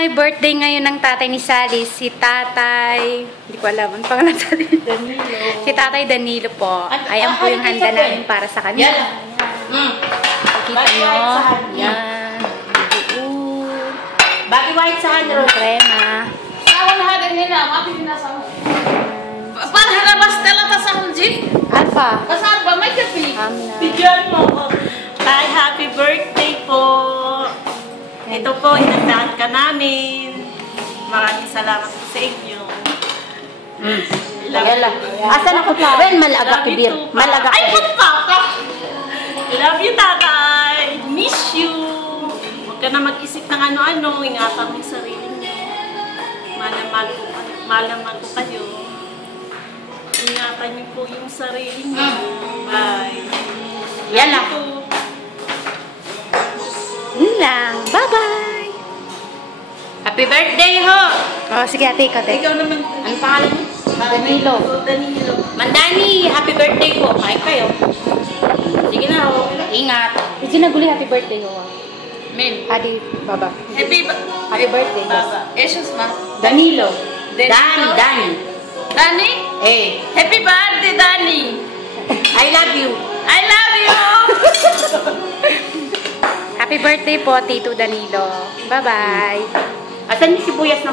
Hi! Birthday ngayon ng tatay ni Sally. Si tatay... Hindi ko alam. Ang pangalan natin? Danilo. Si tatay Danilo po. Ayan po yung handa namin para sa kanya. Kita nyo. Yan. Bagay white sa ano? Crema. Sawan hagan nila. Mapi pinasama. Para harabas talata sa hunjit. Alpha. Pasar ba? May kapi. Bigyan mo ako. Tay, happy birthday po. Ito po, inagdaan ka namin. Maraming salamat po sa inyo. Lagala. Asan ako pa? Well, malaga kibir. Malaga Ay, kibir. papa! Love you, tatay. Miss you. Huwag ka na mag-isip ng ano-ano. Ingatan mo yung sarili niyo. Mahal na mahal ko kayo. Ingatan niyo po yung sarili niyo. Bye. Yan lang. Yun lang. Bye-bye! Happy birthday ho! Oh, sige ate, ikaw ate. Ikaw naman. Ano pangalan mo? Danilo. Danilo. Mandani, happy birthday po. Kain kayo. Sige na ho. Ingat. Did you naguli happy birthday ho? Min. Adi, baba. Happy birthday. Baba. Jesus ma. Danilo. Dani. Dani? Eh. Happy birthday, Dani. I love you. I love you. Happy birthday po, Tito Danilo. Bye-bye. Asan yung sibuyas ng